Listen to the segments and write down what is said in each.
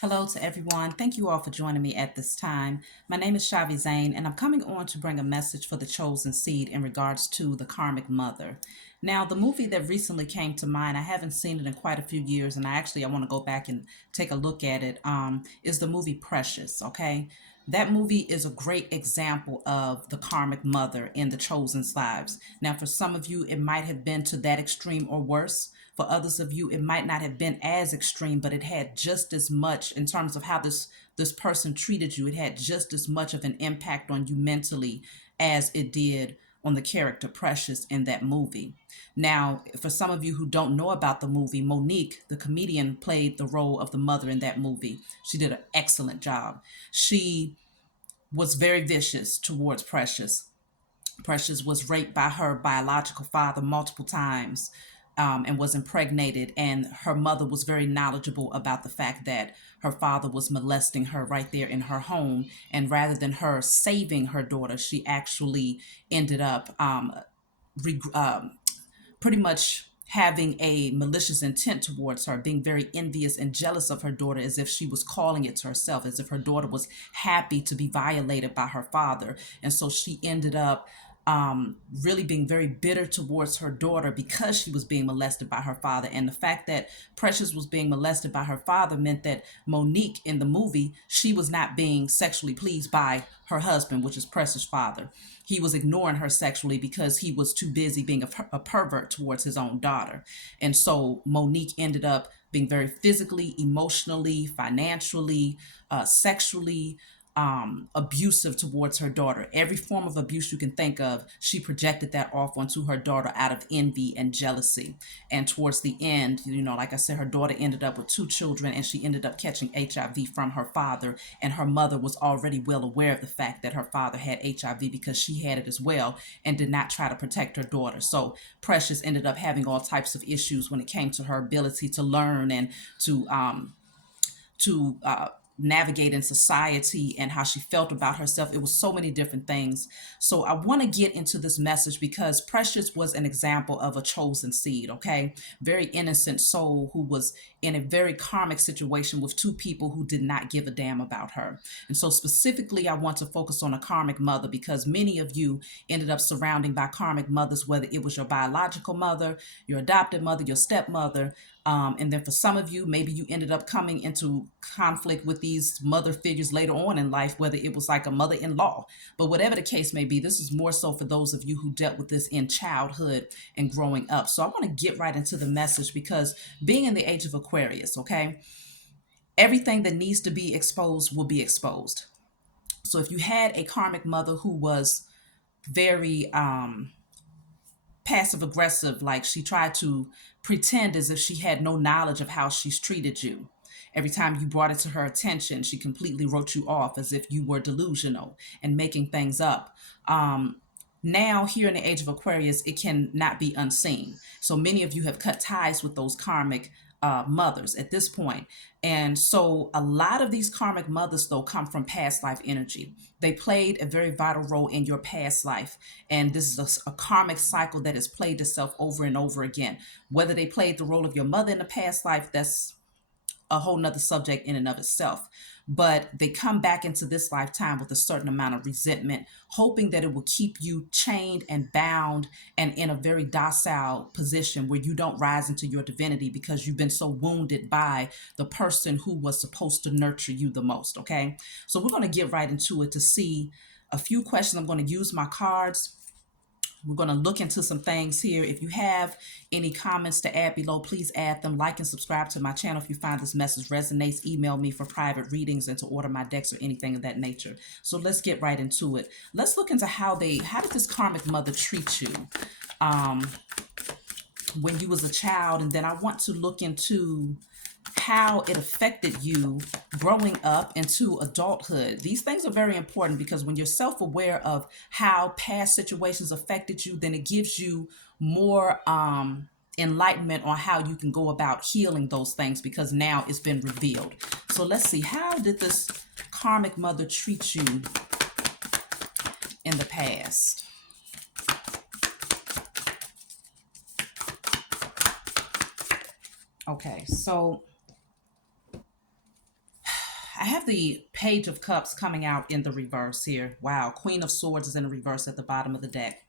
Hello to everyone. Thank you all for joining me at this time. My name is Shavi Zane, and I'm coming on to bring a message for the chosen seed in regards to the karmic mother. Now, the movie that recently came to mind, I haven't seen it in quite a few years, and I want to go back and take a look at it. Is the movie Precious? Okay, that movie is a great example of the karmic mother in the chosen's lives. Now, for some of you, it might have been to that extreme or worse. For others of you, it might not have been as extreme, but it had just as much in terms of how this person treated you. It had just as much of an impact on you mentally as it did on the character Precious in that movie. Now, for some of you who don't know about the movie, Monique, the comedian, played the role of the mother in that movie. She did an excellent job. She was very vicious towards Precious. Precious was raped by her biological father multiple times, and was impregnated. And her mother was very knowledgeable about the fact that her father was molesting her right there in her home. And rather than her saving her daughter, she actually ended up reg- um, pretty much having a malicious intent towards her, being very envious and jealous of her daughter, as if she was calling it to herself, as if her daughter was happy to be violated by her father. And so she ended up really being very bitter towards her daughter because she was being molested by her father. And the fact that Precious was being molested by her father meant that Monique in the movie, she was not being sexually pleased by her husband, which is Precious' father. He was ignoring her sexually because he was too busy being a pervert towards his own daughter. And so Monique ended up being very physically, emotionally, financially, sexually abusive towards her daughter. Every form of abuse you can think of, she projected that off onto her daughter out of envy and jealousy. And towards the end, like I said, her daughter ended up with two children, and she ended up catching HIV from her father. And her mother was already well aware of the fact that her father had HIV because she had it as well, and did not try to protect her daughter. So Precious ended up having all types of issues when it came to her ability to learn and to navigate in society, and how she felt about herself. It was so many different things. So I want to get into this message because Precious was an example of a chosen seed, okay? Very innocent soul who was in a very karmic situation with two people who did not give a damn about her. And so specifically, I want to focus on a karmic mother because many of you ended up surrounding by karmic mothers, whether it was your biological mother, your adopted mother, your stepmother, and then for some of you, maybe you ended up coming into conflict with these mother figures later on in life, whether it was like a mother in law. But whatever the case may be, this is more so for those of you who dealt with this in childhood and growing up. So I want to get right into the message because being in the age of Aquarius, okay, everything that needs to be exposed will be exposed. So if you had a karmic mother who was very passive aggressive, like she tried to pretend as if she had no knowledge of how she's treated you. Every time you brought it to her attention, she completely wrote you off as if you were delusional and making things up. Now, here in the age of Aquarius, it can not be unseen. So many of you have cut ties with those karmic mothers at this point. And so a lot of these karmic mothers, though, come from past life energy. They played a very vital role in your past life. And this is a karmic cycle that has played itself over and over again. Whether they played the role of your mother in the past life, that's a whole nother subject in and of itself. But they come back into this lifetime with a certain amount of resentment, hoping that it will keep you chained and bound and in a very docile position where you don't rise into your divinity because you've been so wounded by the person who was supposed to nurture you the most. Okay. So we're going to get right into it to see a few questions. I'm going to use my cards. We're going to look into some things here. If you have any comments to add below, please add them. Like and subscribe to my channel if you find this message resonates. Email me for private readings and to order my decks or anything of that nature. So let's get right into it. Let's look into how did this karmic mother treat you when you was a child, and then I want to look into how it affected you growing up into adulthood. These things are very important because when you're self-aware of how past situations affected you, then it gives you more enlightenment on how you can go about healing those things because now it's been revealed. So let's see, how did this karmic mother treat you in the past? Okay, so I have the Page of Cups coming out in the reverse here. Wow, Queen of Swords is in the reverse at the bottom of the deck.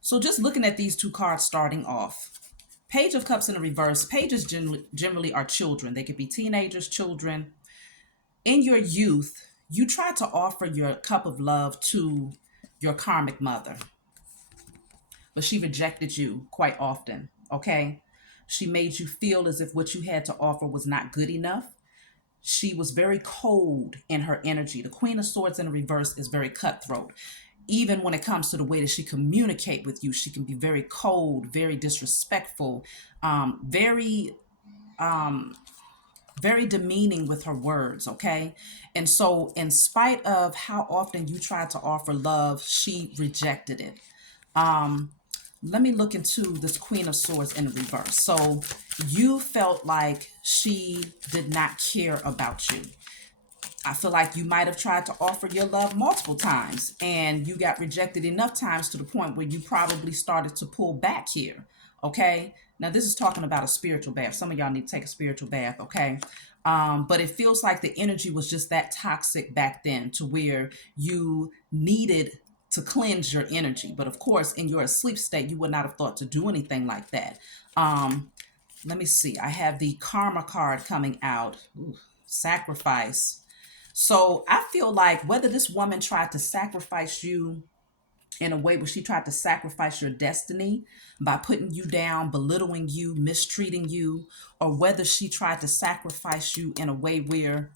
So just looking at these two cards starting off. Page of Cups in the reverse. Pages generally are children. They could be teenagers, children. In your youth, you tried to offer your cup of love to your karmic mother, but she rejected you quite often, okay? She made you feel as if what you had to offer was not good enough. She was very cold in her energy. The Queen of Swords in the reverse is very cutthroat. Even when it comes to the way that she communicate with you, she can be very cold, very disrespectful, very very demeaning with her words, okay? And so, in spite of how often you tried to offer love, she rejected it. Let me look into this Queen of Swords in the reverse. So, you felt like she did not care about you. I feel like you might have tried to offer your love multiple times and you got rejected enough times to the point where you probably started to pull back here. Okay. Now, this is talking about a spiritual bath. Some of y'all need to take a spiritual bath. Okay. But it feels like the energy was just that toxic back then to where you needed to cleanse your energy. But of course, in your asleep state, you would not have thought to do anything like that. Let me see. I have the Karma card coming out. Ooh, sacrifice. So I feel like whether this woman tried to sacrifice you in a way where she tried to sacrifice your destiny by putting you down, belittling you, mistreating you, or whether she tried to sacrifice you in a way where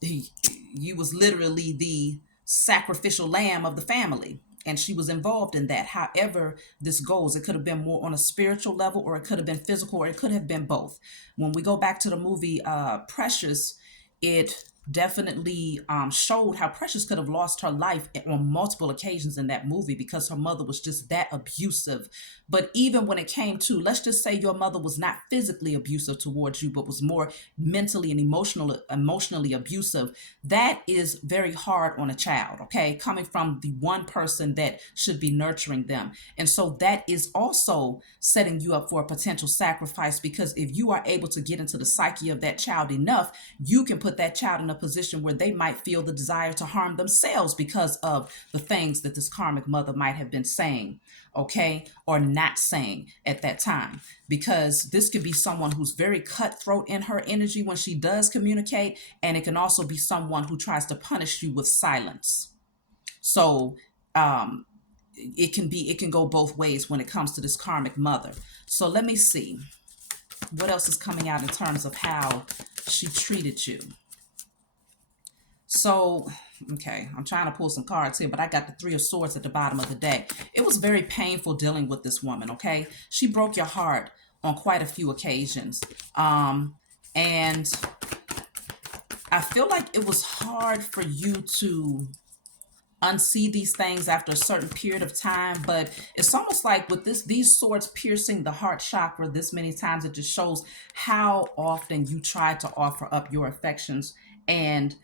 you was literally the sacrificial lamb of the family and she was involved in that. However this goes, it could have been more on a spiritual level, or it could have been physical, or it could have been both. When we go back to the movie Precious, it definitely showed how Precious could have lost her life on multiple occasions in that movie because her mother was just that abusive. But even when it came to, let's just say your mother was not physically abusive towards you, but was more mentally and emotionally abusive, that is very hard on a child, okay? Coming from the one person that should be nurturing them. And so that is also setting you up for a potential sacrifice, because if you are able to get into the psyche of that child enough, you can put that child in a position where they might feel the desire to harm themselves because of the things that this karmic mother might have been saying, okay, or not saying at that time. Because this could be someone who's very cutthroat in her energy when she does communicate, and it can also be someone who tries to punish you with silence. So it can go both ways when it comes to this karmic mother. So let me see what else is coming out in terms of how she treated you. So, okay, I'm trying to pull some cards here, but I got the Three of Swords at the bottom of the deck. It was very painful dealing with this woman, okay? She broke your heart on quite a few occasions. And I feel like it was hard for you to unsee these things after a certain period of time, but it's almost like with these swords piercing the heart chakra this many times, it just shows how often you tried to offer up your affections and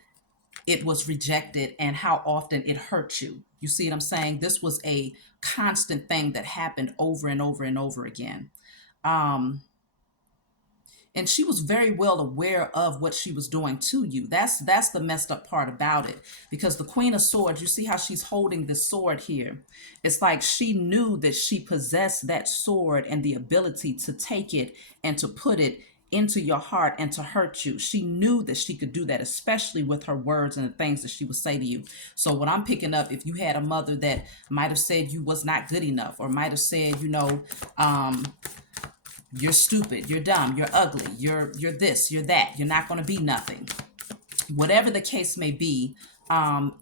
it was rejected, and how often it hurt you. You see what I'm saying? This was a constant thing that happened over and over and over again. And she was very well aware of what she was doing to you. That's the messed up part about it, because the Queen of Swords, you see how she's holding this sword here. It's like she knew that she possessed that sword and the ability to take it and to put it into your heart and to hurt you. She knew that she could do that, especially with her words and the things that she would say to you. So what I'm picking up, if you had a mother that might have said you was not good enough, or might have said, you're stupid, you're dumb, you're ugly, you're this, you're that, you're not going to be nothing. Whatever the case may be,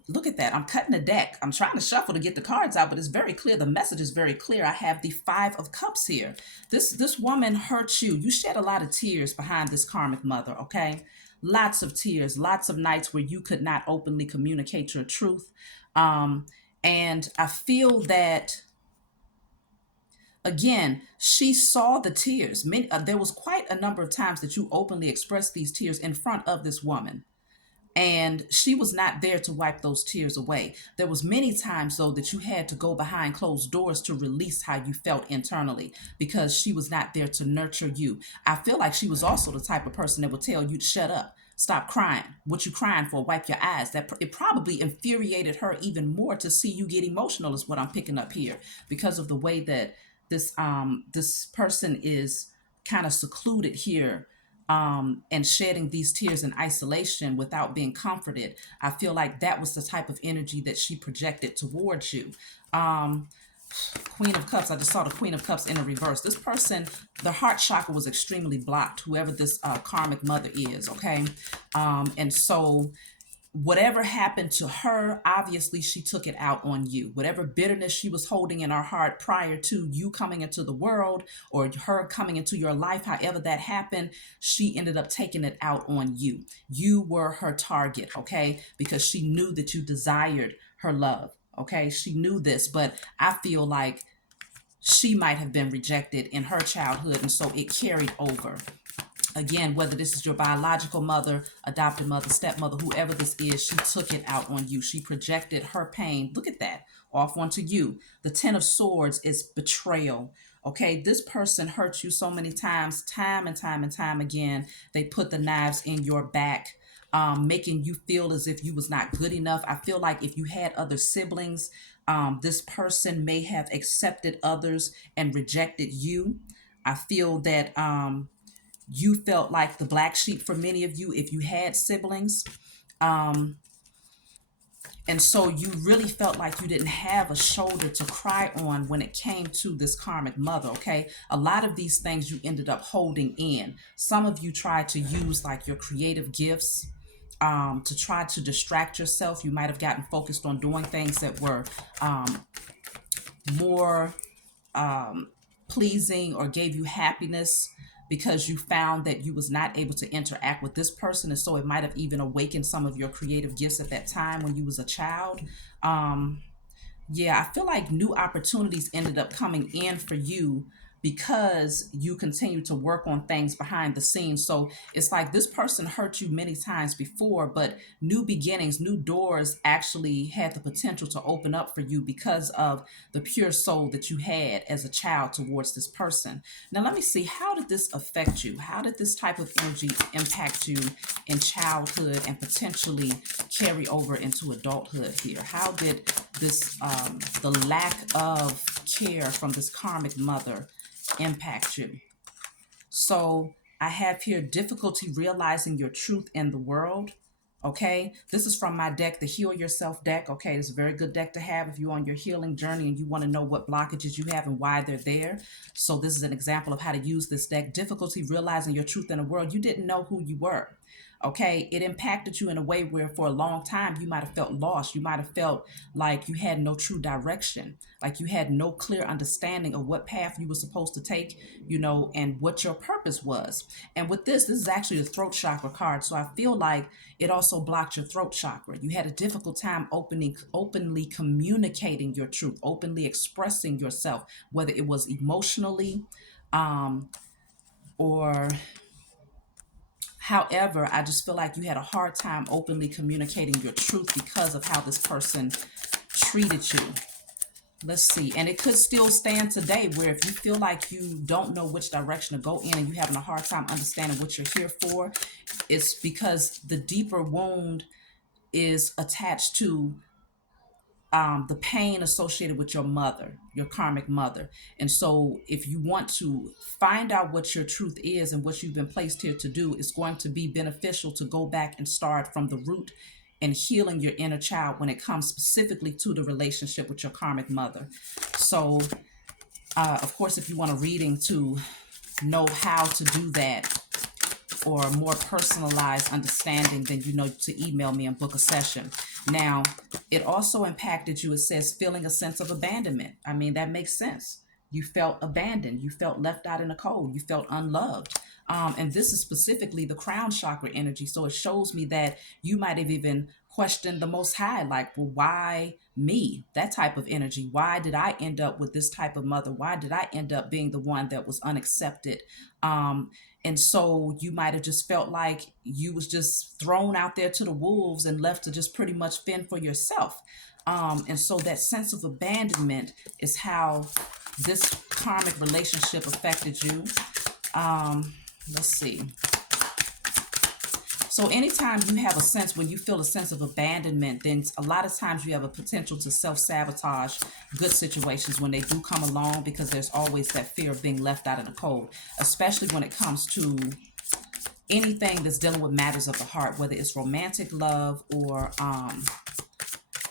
look at that. I'm cutting the deck. I'm trying to shuffle to get the cards out, but it's very clear. The message is very clear. I have the Five of Cups here. This woman hurt you. You shed a lot of tears behind this karmic mother, okay? Lots of tears, lots of nights where you could not openly communicate your truth. And I feel that, again, she saw the tears. There was quite a number of times that you openly expressed these tears in front of this woman, and she was not there to wipe those tears away. There was many times, though, that you had to go behind closed doors to release how you felt internally, because she was not there to nurture you. I feel like she was also the type of person that would tell you to shut up. Stop crying. What you crying for? Wipe your eyes. It probably infuriated her even more to see you get emotional, is what I'm picking up here, because of the way that this person is kind of secluded here, and shedding these tears in isolation without being comforted. I feel like that was the type of energy that she projected towards you. Um, Queen of Cups. I just saw the Queen of Cups in a reverse. This person, the heart chakra was extremely blocked, whoever this karmic mother is, okay? And so whatever happened to her, obviously she took it out on you. Whatever bitterness she was holding in her heart prior to you coming into the world, or her coming into your life, however that happened, she ended up taking it out on you. You were her target, okay? Because she knew that you desired her love. Okay, she knew this, but I feel like she might have been rejected in her childhood, and so it carried over. Again, whether this is your biological mother, adopted mother, stepmother, whoever this is, she took it out on you. She projected her pain. Look at that, off onto you. The Ten of Swords is betrayal. Okay, this person hurt you so many times, time and time and time again. They put the knives in your back, making you feel as if you was not good enough. I feel like if you had other siblings, this person may have accepted others and rejected you. I feel that you felt like the black sheep for many of you if you had siblings. Um, and so you really felt like you didn't have a shoulder to cry on when it came to this karmic mother, okay? A lot of these things you ended up holding in. Some of you tried to use like your creative gifts to try to distract yourself. You might have gotten focused on doing things that were more pleasing or gave you happiness, because you found that you was not able to interact with this person, and so it might have even awakened some of your creative gifts at that time when you was a child. Yeah, I feel like new opportunities ended up coming in for you because you continue to work on things behind the scenes. So it's like this person hurt you many times before, but new beginnings, new doors actually had the potential to open up for you because of the pure soul that you had as a child towards this person. Now, let me see, how did this affect you? How did this type of energy impact you in childhood and potentially carry over into adulthood here? How did this, the lack of care from this karmic mother impact you? So I have here difficulty realizing your truth in the world. Okay, this is from my deck, the Heal Yourself deck. Okay, it's a very good deck to have if you're on your healing journey and you want to know what blockages you have and why they're there. So this is an example of how to use this deck. Difficulty realizing your truth in the world. You didn't know who you were. Okay, it impacted you in a way where for a long time you might have felt lost. You might have felt like you had no true direction, like you had no clear understanding of what path you were supposed to take, and what your purpose was. And with this is actually the throat chakra card. So I feel like it also blocked your throat chakra. You had a difficult time openly communicating your truth, openly expressing yourself, whether it was emotionally, or however. I just feel like you had a hard time openly communicating your truth because of how this person treated you. Let's see. And it could still stand today, where if you feel like you don't know which direction to go in and you're having a hard time understanding what you're here for, it's because the deeper wound is attached to the pain associated with your mother, your karmic mother. And so if you want to find out what your truth is and what you've been placed here to do, it's going to be beneficial to go back and start from the root and healing your inner child when it comes specifically to the relationship with your karmic mother. So, of course, if you want a reading to know how to do that, or a more personalized understanding, then to email me and book a session. Now, it also impacted you, it says, feeling a sense of abandonment. I mean, that makes sense. You felt abandoned. You felt left out in the cold. You felt unloved. And this is specifically the crown chakra energy. So it shows me that you might have even questioned the Most High, like, well, why me? That type of energy. Why did I end up with this type of mother? Why did I end up being the one that was unaccepted? And so you might have just felt like you was just thrown out there to the wolves and left to just pretty much fend for yourself. And so that sense of abandonment is how this karmic relationship affected you. Let's see. So anytime you have a sense, when you feel a sense of abandonment, then a lot of times you have a potential to self-sabotage good situations when they do come along, because there's always that fear of being left out in the cold, especially when it comes to anything that's dealing with matters of the heart, whether it's romantic love or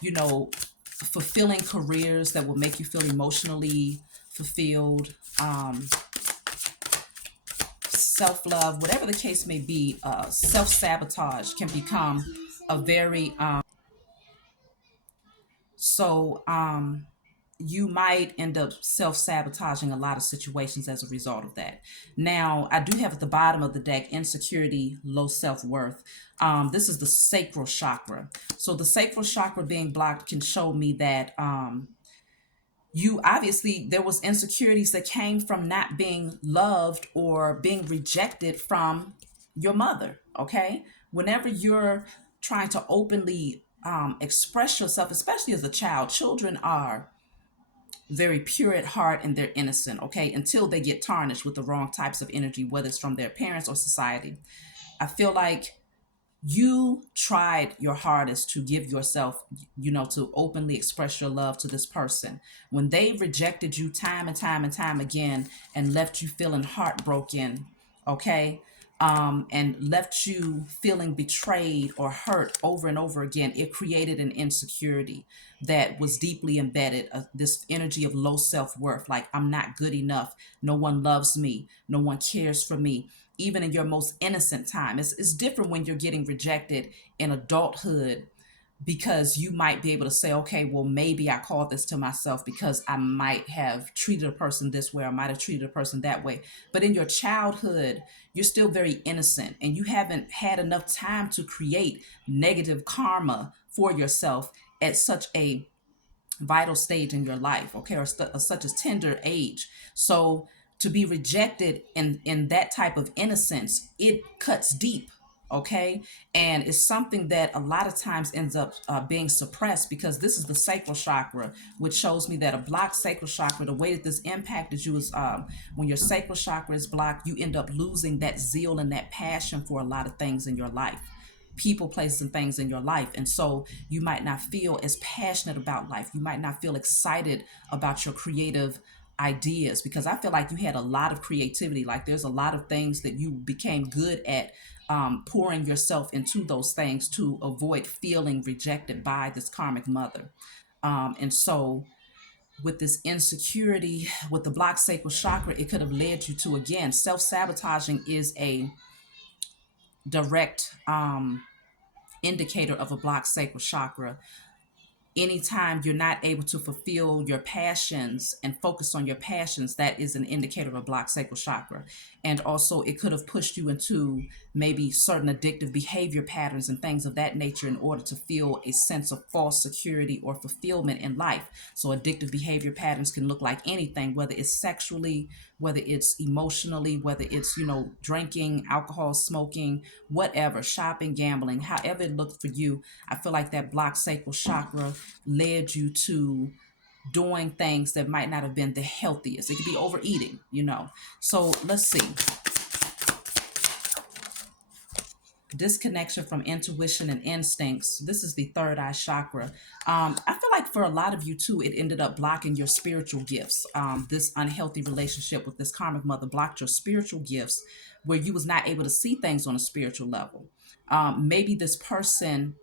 you know, fulfilling careers that will make you feel emotionally fulfilled, self love, whatever the case may be. Self sabotage can become a very so you might end up self sabotaging a lot of situations as a result of that. Now, I do have at the bottom of the deck insecurity, low self worth. This is the sacral chakra. So, the sacral chakra being blocked can show me that you obviously there was insecurities that came from not being loved or being rejected from your mother. Okay, whenever you're trying to openly express yourself, especially as a child, children are very pure at heart and they're innocent, okay, until they get tarnished with the wrong types of energy, whether it's from their parents or society. I feel like you tried your hardest to give yourself, to openly express your love to this person. When they rejected you time and time and time again and left you feeling heartbroken, okay, and left you feeling betrayed or hurt over and over again, it created an insecurity that was deeply embedded. This energy of low self worth, like I'm not good enough, no one loves me, no one cares for me. Even in your most innocent time, it's different when you're getting rejected in adulthood, because you might be able to say, okay, well, maybe I called this to myself because I might have treated a person this way, or I might have treated a person that way. But in your childhood, you're still very innocent and you haven't had enough time to create negative karma for yourself at such a vital stage in your life, okay, or such a tender age. So to be rejected in that type of innocence, it cuts deep, okay, and it's something that a lot of times ends up being suppressed, because this is the sacral chakra, which shows me that a blocked sacral chakra, the way that this impacted you is when your sacral chakra is blocked, you end up losing that zeal and that passion for a lot of things in your life, people, places, and things in your life. And so you might not feel as passionate about life. You might not feel excited about your creative ideas, because I feel like you had a lot of creativity. Like there's a lot of things that you became good at, pouring yourself into those things to avoid feeling rejected by this karmic mother. And so with this insecurity, with the blocked sacral chakra, it could have led you to, again, self sabotaging is a direct indicator of a blocked sacral chakra. Anytime you're not able to fulfill your passions and focus on your passions, that is an indicator of a blocked sacral chakra. And also, it could have pushed you into maybe certain addictive behavior patterns and things of that nature in order to feel a sense of false security or fulfillment in life. So addictive behavior patterns can look like anything, whether it's sexually, whether it's emotionally, whether it's, drinking, alcohol, smoking, whatever, shopping, gambling, however it looked for you. I feel like that blocked sacral chakra led you to doing things that might not have been the healthiest. It could be overeating. So let's see. Disconnection from intuition and instincts. This is the third eye chakra. I feel like for a lot of you too, it ended up blocking your spiritual gifts. This unhealthy relationship with this karmic mother blocked your spiritual gifts, where you was not able to see things on a spiritual level. Maybe this person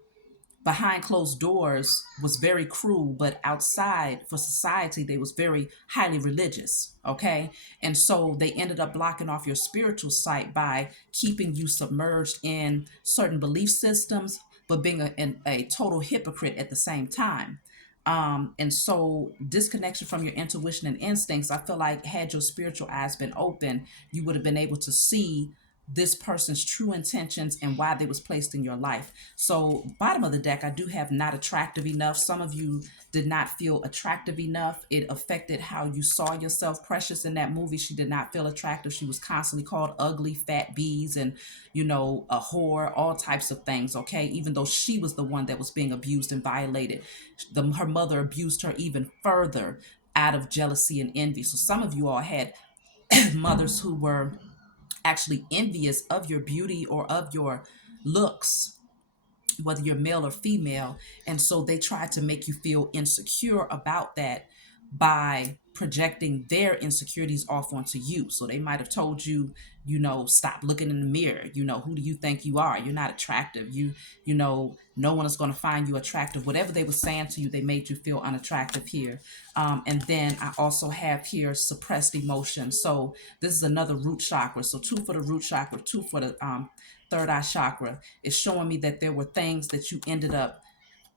behind closed doors was very cruel, but outside for society they was very highly religious, okay, and so they ended up blocking off your spiritual sight by keeping you submerged in certain belief systems, but being a total hypocrite at the same time. And so disconnection from your intuition and instincts, I feel like had your spiritual eyes been open, you would have been able to see this person's true intentions and why they was placed in your life. So bottom of the deck, I do have not attractive enough. Some of you did not feel attractive enough. It affected how you saw yourself. Precious in that movie, she did not feel attractive. She was constantly called ugly, fat bees, and a whore, all types of things, okay? Even though she was the one that was being abused and violated, her mother abused her even further out of jealousy and envy. So some of you all had mothers who were actually envious of your beauty or of your looks, whether you're male or female. And so they try to make you feel insecure about that by projecting their insecurities off onto you. So they might have told you, stop looking in the mirror. Who do you think you are? You're not attractive. No one is going to find you attractive. Whatever they were saying to you, they made you feel unattractive here. And then I also have here suppressed emotion. So this is another root chakra. So two for the root chakra, two for the third eye chakra. Is showing me that there were things that you ended up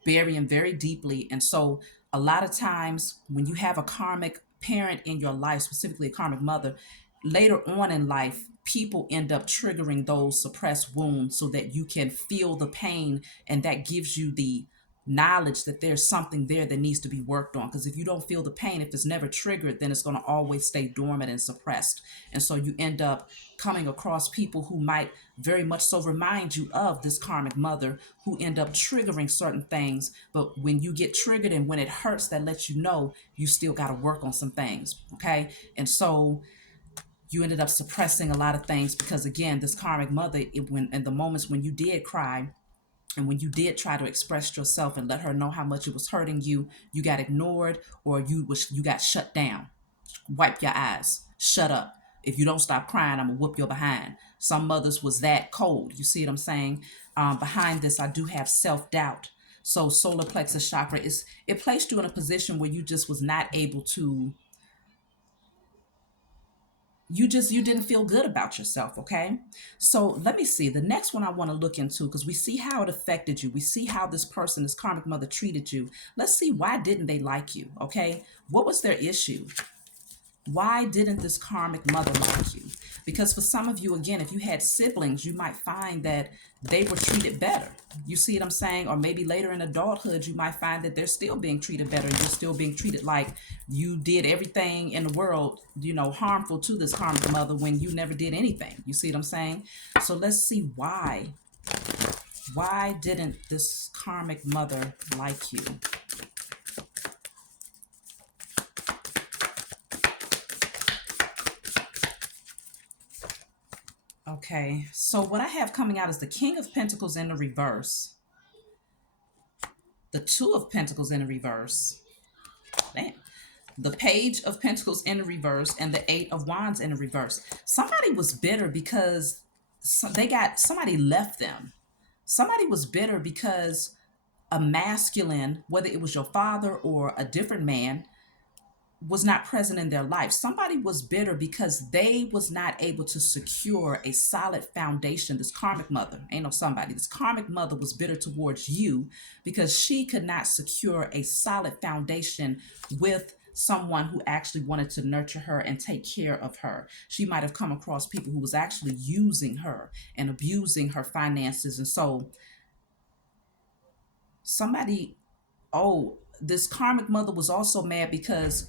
burying very deeply. And so a lot of times when you have a karmic parent in your life, specifically a karmic mother, later on in life, people end up triggering those suppressed wounds so that you can feel the pain, and that gives you the knowledge that there's something there that needs to be worked on. Because if you don't feel the pain, if it's never triggered, then it's going to always stay dormant and suppressed. And so you end up coming across people who might very much so remind you of this karmic mother, who end up triggering certain things. But when you get triggered and when it hurts, that lets you know you still got to work on some things. Okay. And so you ended up suppressing a lot of things because, again, this karmic mother, when in the moments when you did cry and when you did try to express yourself and let her know how much it was hurting you, you got ignored, or you got shut down. Wipe your eyes. Shut up. If you don't stop crying, I'm gonna whoop your behind. Some mothers was that cold. You see what I'm saying? Behind this, I do have self-doubt. So solar plexus chakra it placed you in a position where you just was not able to, you didn't feel good about yourself. Okay. So let me see the next one I want to look into, because we see how it affected you. We see how this person, this karmic mother, treated you. Let's see, why didn't they like you? Okay. What was their issue? Why didn't this karmic mother like you? Because for some of you, again, if you had siblings, you might find that they were treated better. You see what I'm saying? Or maybe later in adulthood, you might find that they're still being treated better. You're still being treated like you did everything in the world, harmful to this karmic mother when you never did anything. You see what I'm saying? So let's see why. Why didn't this karmic mother like you? Okay, so what I have coming out is the King of Pentacles in the reverse, the Two of Pentacles in the reverse, damn, the Page of Pentacles in the reverse, and the Eight of Wands in the reverse. Somebody was bitter because somebody left them. Somebody was bitter because a masculine, whether it was your father or a different man, was not present in their life. Somebody was bitter because they was not able to secure a solid foundation. This karmic mother, ain't no somebody, this karmic mother was bitter towards you because she could not secure a solid foundation with someone who actually wanted to nurture her and take care of her. She might have come across people who was actually using her and abusing her finances. And so somebody, oh, this karmic mother was also mad because,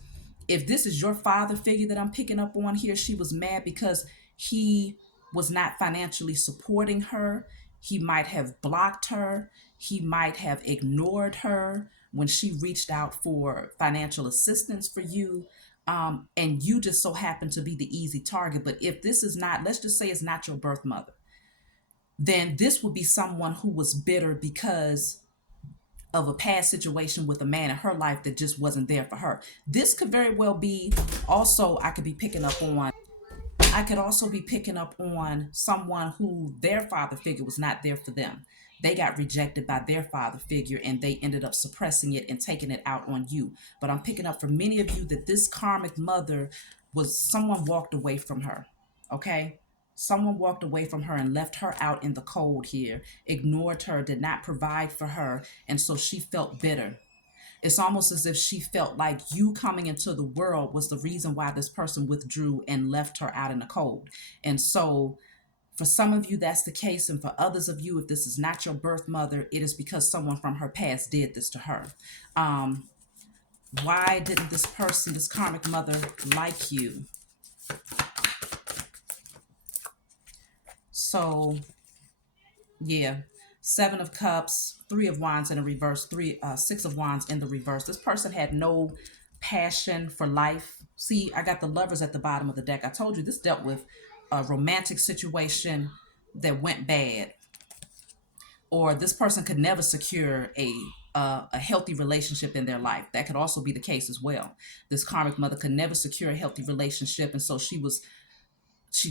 if this is your father figure that I'm picking up on here, she was mad because he was not financially supporting her. He might have blocked her. He might have ignored her when she reached out for financial assistance for you. And you just so happen to be the easy target. But if this is not, let's just say it's not your birth mother, then this would be someone who was bitter because of a past situation with a man in her life that just wasn't there for her. This could very well be also, I could also be picking up on someone who their father figure was not there for them. They got rejected by their father figure and they ended up suppressing it and taking it out on you. But I'm picking up for many of you that this karmic mother was someone walked away from her. Okay? Someone walked away from her and left her out in the cold here, ignored her, did not provide for her, and so she felt bitter. It's almost as if she felt like you coming into the world was the reason why this person withdrew and left her out in the cold. And so for some of you, that's the case. And for others of you, if this is not your birth mother, it is because someone from her past did this to her. Why didn't this person, this karmic mother, like you? So, yeah. Seven of Cups, Three of Wands in the reverse, Six of Wands in the reverse. This person had no passion for life. See, I got the Lovers at the bottom of the deck. I told you this dealt with a romantic situation that went bad. or this person could never secure a healthy relationship in their life. That could also be the case as well. This karmic mother could never secure a healthy relationship, and so she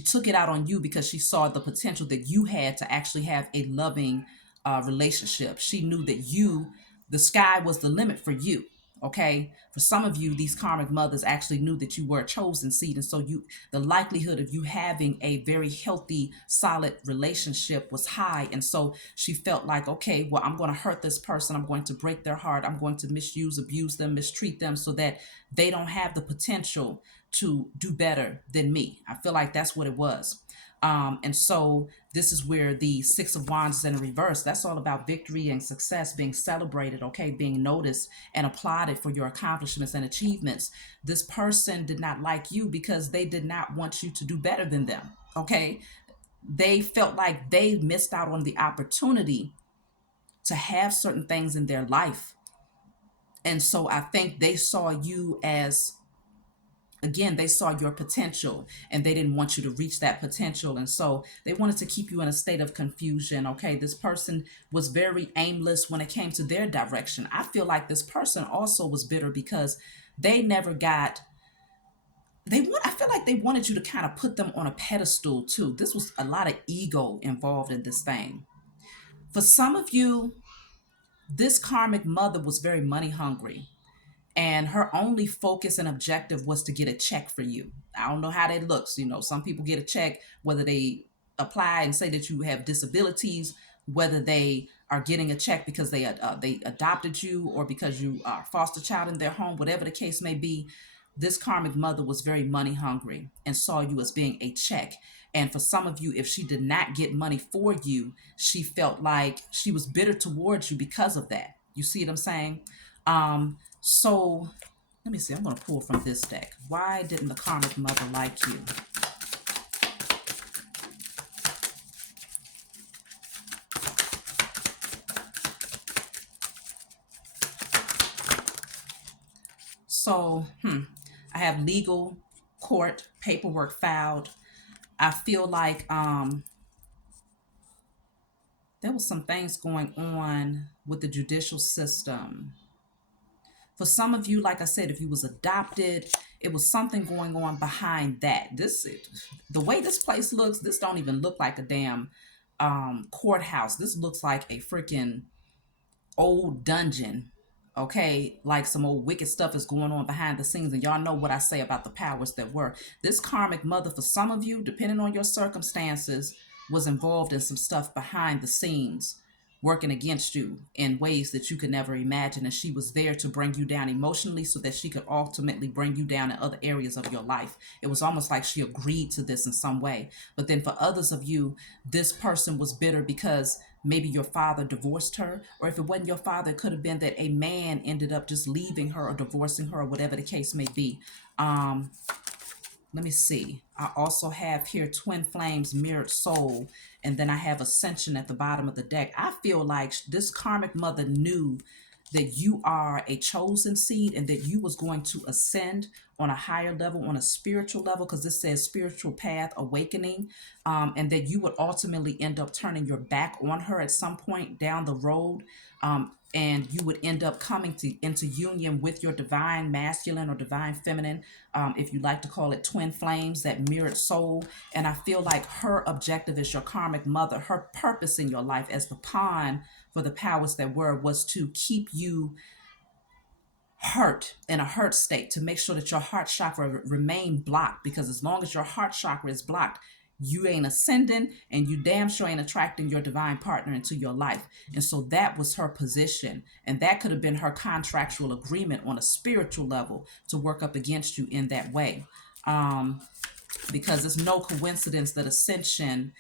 took it out on you because she saw the potential that you had to actually have a loving relationship. She knew that the sky was the limit for you. Okay, for some of you, these karmic mothers actually knew that you were a chosen seed, and so the likelihood of you having a very healthy, solid relationship was high. And so she felt like, okay, well, I'm going to hurt this person, I'm going to break their heart, I'm going to misuse, abuse them, mistreat them, so that they don't have the potential to do better than me. I feel like that's what it was. And so this is where the Six of Wands is in reverse. That's all about victory and success being celebrated, okay, being noticed and applauded for your accomplishments and achievements. This person did not like you because they did not want you to do better than them, okay? They felt like they missed out on the opportunity to have certain things in their life. And so I think they saw you as, again, they saw your potential and they didn't want you to reach that potential, and so they wanted to keep you in a state of confusion. Okay, this person was very aimless when it came to their direction. I feel like this person also was bitter because they never got, I feel like they wanted you to kind of put them on a pedestal too. This was a lot of ego involved in this thing. For some of you, this karmic mother was very money hungry, and her only focus and objective was to get a check for you. I don't know how that looks. Some people get a check, whether they apply and say that you have disabilities, whether they are getting a check because they adopted you or because you are a foster child in their home, whatever the case may be. This karmic mother was very money hungry and saw you as being a check. And for some of you, if she did not get money for you, she felt like she was bitter towards you because of that. You see what I'm saying? So let me see. I'm going to pull from this deck. Why didn't the karmic mother like you? So, I have legal, court, paperwork filed. I feel like there was some things going on with the judicial system. For some of you, like I said, if you was adopted, it was something going on behind that. The way this place looks, this don't even look like a damn courthouse. This looks like a freaking old dungeon. Okay, like some old wicked stuff is going on behind the scenes, and y'all know what I say about the powers that were. This karmic mother, for some of you, depending on your circumstances, was involved in some stuff behind the scenes, working against you in ways that you could never imagine. And she was there to bring you down emotionally so that she could ultimately bring you down in other areas of your life. It was almost like she agreed to this in some way. But then for others of you, this person was bitter because maybe your father divorced her, or if it wasn't your father, it could have been that a man ended up just leaving her or divorcing her or whatever the case may be. Let me see. I also have here Twin Flames, Mirrored Soul, and then I have Ascension at the bottom of the deck. I feel like this karmic mother knew that you are a chosen seed and that you was going to ascend on a higher level, on a spiritual level, because this says spiritual path awakening, and that you would ultimately end up turning your back on her at some point down the road. And you would end up coming into union with your divine masculine or divine feminine, if you like to call it twin flames, that mirrored soul. And I feel like her objective as your karmic mother, her purpose in your life as the pawn for the powers that were, was to keep you hurt, in a hurt state, to make sure that your heart chakra remain blocked, because as long as your heart chakra is blocked, you ain't ascending and you damn sure ain't attracting your divine partner into your life. And so that was her position, and that could have been her contractual agreement on a spiritual level to work up against you in that way. Because it's no coincidence that ascension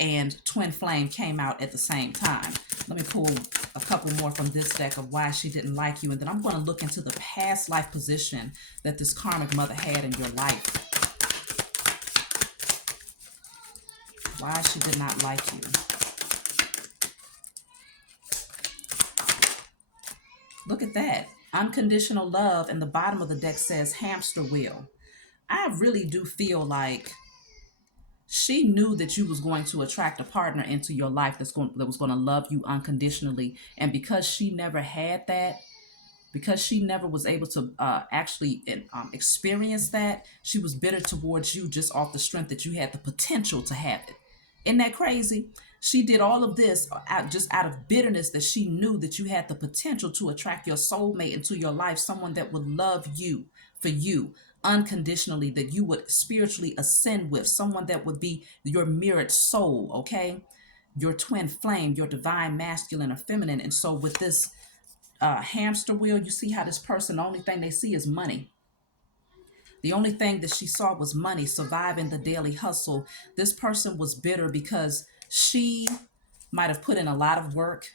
and twin flame came out at the same time. Let me pull a couple more from this deck of why she didn't like you, and then I'm going to look into the past life position that this karmic mother had in your life. Why she did not like you. Look at that. Unconditional love, and the bottom of the deck says hamster wheel. I really do feel like she knew that you was going to attract a partner into your life that was going to love you unconditionally. And because she never had that, because she never was able to actually experience that, she was bitter towards you just off the strength that you had the potential to have it. Isn't that crazy? She did all of this just out of bitterness, that she knew that you had the potential to attract your soulmate into your life, someone that would love you for you unconditionally, that you would spiritually ascend with, someone that would be your mirrored soul, okay? Your twin flame, your divine masculine or feminine. And so with this hamster wheel, you see how this person, the only thing they see is money. The only thing that she saw was money, surviving the daily hustle. This person was bitter because she might have put in a lot of work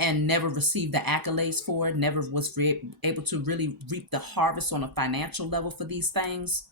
and never received the accolades for it, never was able to really reap the harvest on a financial level for these things.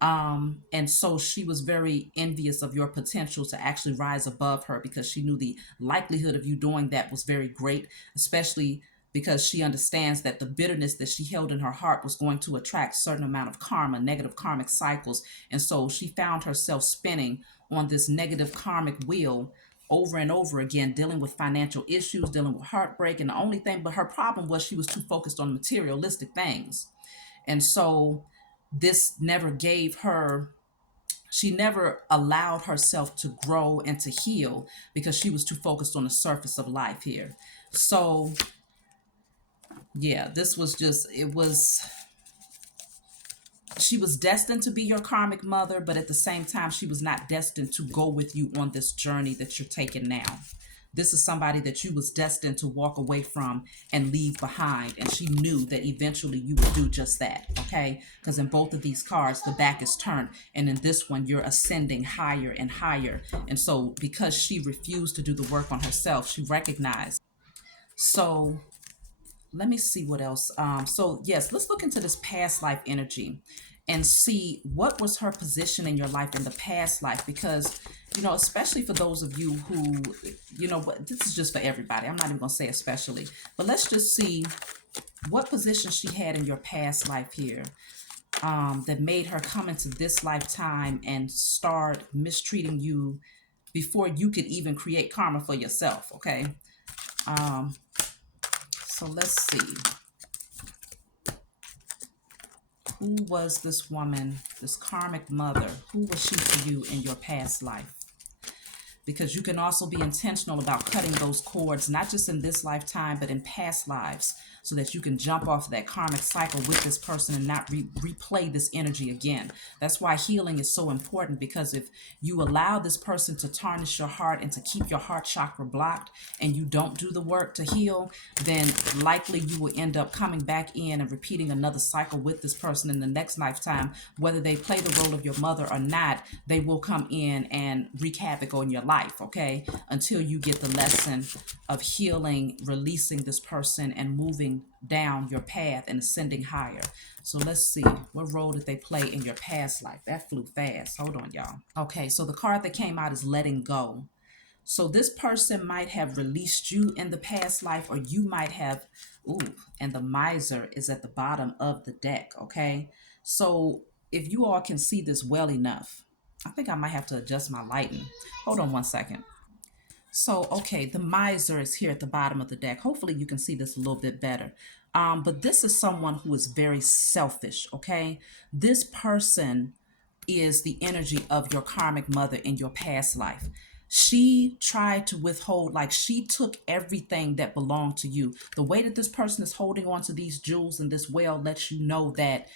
And so she was very envious of your potential to actually rise above her, because she knew the likelihood of you doing that was very great, especially because she understands that the bitterness that she held in her heart was going to attract a certain amount of karma, negative karmic cycles. And so she found herself spinning on this negative karmic wheel over and over again, dealing with financial issues, dealing with heartbreak. And the only thing, but her problem was she was too focused on materialistic things. And so this never gave her, she never allowed herself to grow and to heal because she was too focused on the surface of life here. So yeah, this was just, it was, she was destined to be your karmic mother, but at the same time, she was not destined to go with you on this journey that you're taking now. This is somebody that you was destined to walk away from and leave behind. And she knew that eventually you would do just that, okay? Because in both of these cards, the back is turned. And in this one, you're ascending higher and higher. And so because she refused to do the work on herself, she recognized. So let me see what else. So yes, let's look into this past life energy and see what was her position in your life in the past life, because especially for those of you who, but this is just for everybody. I'm not even gonna say especially, but let's just see what position she had in your past life here, that made her come into this lifetime and start mistreating you before you could even create karma for yourself. Okay. So let's see. Who was this woman, this karmic mother? Who was she to you in your past life? Because you can also be intentional about cutting those cords, not just in this lifetime, but in past lives, so that you can jump off that karmic cycle with this person and not replay this energy again. That's why healing is so important, because if you allow this person to tarnish your heart and to keep your heart chakra blocked, and you don't do the work to heal, then likely you will end up coming back in and repeating another cycle with this person in the next lifetime. Whether they play the role of your mother or not, they will come in and wreak havoc on your life, okay? Until you get the lesson of healing, releasing this person, and moving down your path and ascending higher. So let's see, what role did they play in your past life? That flew fast. Hold on, y'all. Okay, so the card that came out is letting go. So this person might have released you in the past life, or you might have, and the miser is at the bottom of the deck, okay? So if you all can see this well enough, I think I might have to adjust my lighting. Hold on one second. So, okay, the miser is here at the bottom of the deck. Hopefully you can see this a little bit better. But this is someone who is very selfish, okay? This person is the energy of your karmic mother in your past life. She tried to withhold, like she took everything that belonged to you. The way that this person is holding on to these jewels and this well lets you know that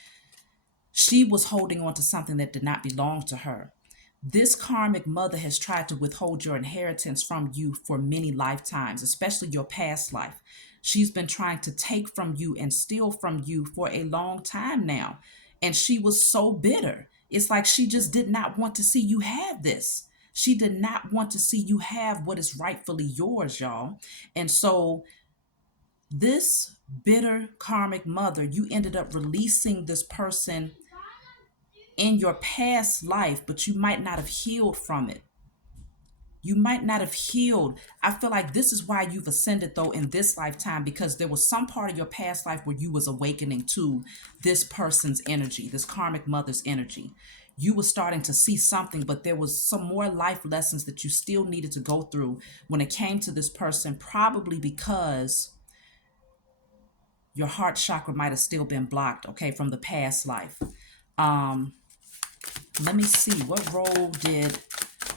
she was holding on to something that did not belong to her. This karmic mother has tried to withhold your inheritance from you for many lifetimes, especially your past life. She's been trying to take from you and steal from you for a long time now. And she was so bitter. It's like she just did not want to see you have this. She did not want to see you have what is rightfully yours, y'all. And so this bitter karmic mother, you ended up releasing this person in your past life, but you might not have healed from it. You might not have healed. I feel like this is why you've ascended though in this lifetime, because there was some part of your past life where you was awakening to this person's energy, this karmic mother's energy. you were starting to see something, but there was some more life lessons that you still needed to go through when it came to this person, probably because your heart chakra might have still been blocked, okay, from the past life. Um, Let me see, what role did